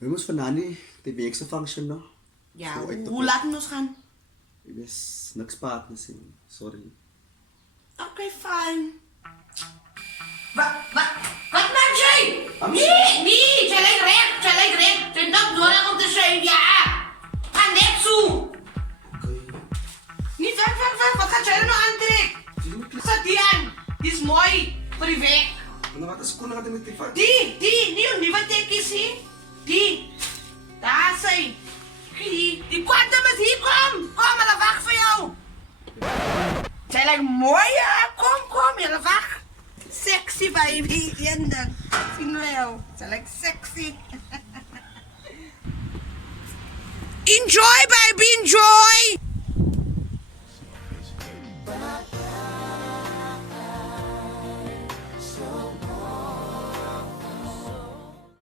We moest van Nani, die weekse function, no? Ja, Zo uit de hoe laat moet ons gaan? Ik wist niks paard misschien, sorry. Oké, fijn. Wat maak jij? Nee, jij lijkt recht. Je hebt nodig om te zijn, ja. Ga net zo. Niet weg. Wat gaat jij er nou aantrekken? Zet die aan. Die is mooi. Voor die weg. Ano wat is kuna ka met die vaart? Nieuwe tekens, zie. Die. Daar zijn. Die kwartem is hier, kom. Kom, maar wacht voor jou. Zij lijkt mooi, ja. Kom, je wacht. Sexy, baby. Yan dan. Zien we jou. Zij lijkt sexy. Enjoy, baby, enjoy.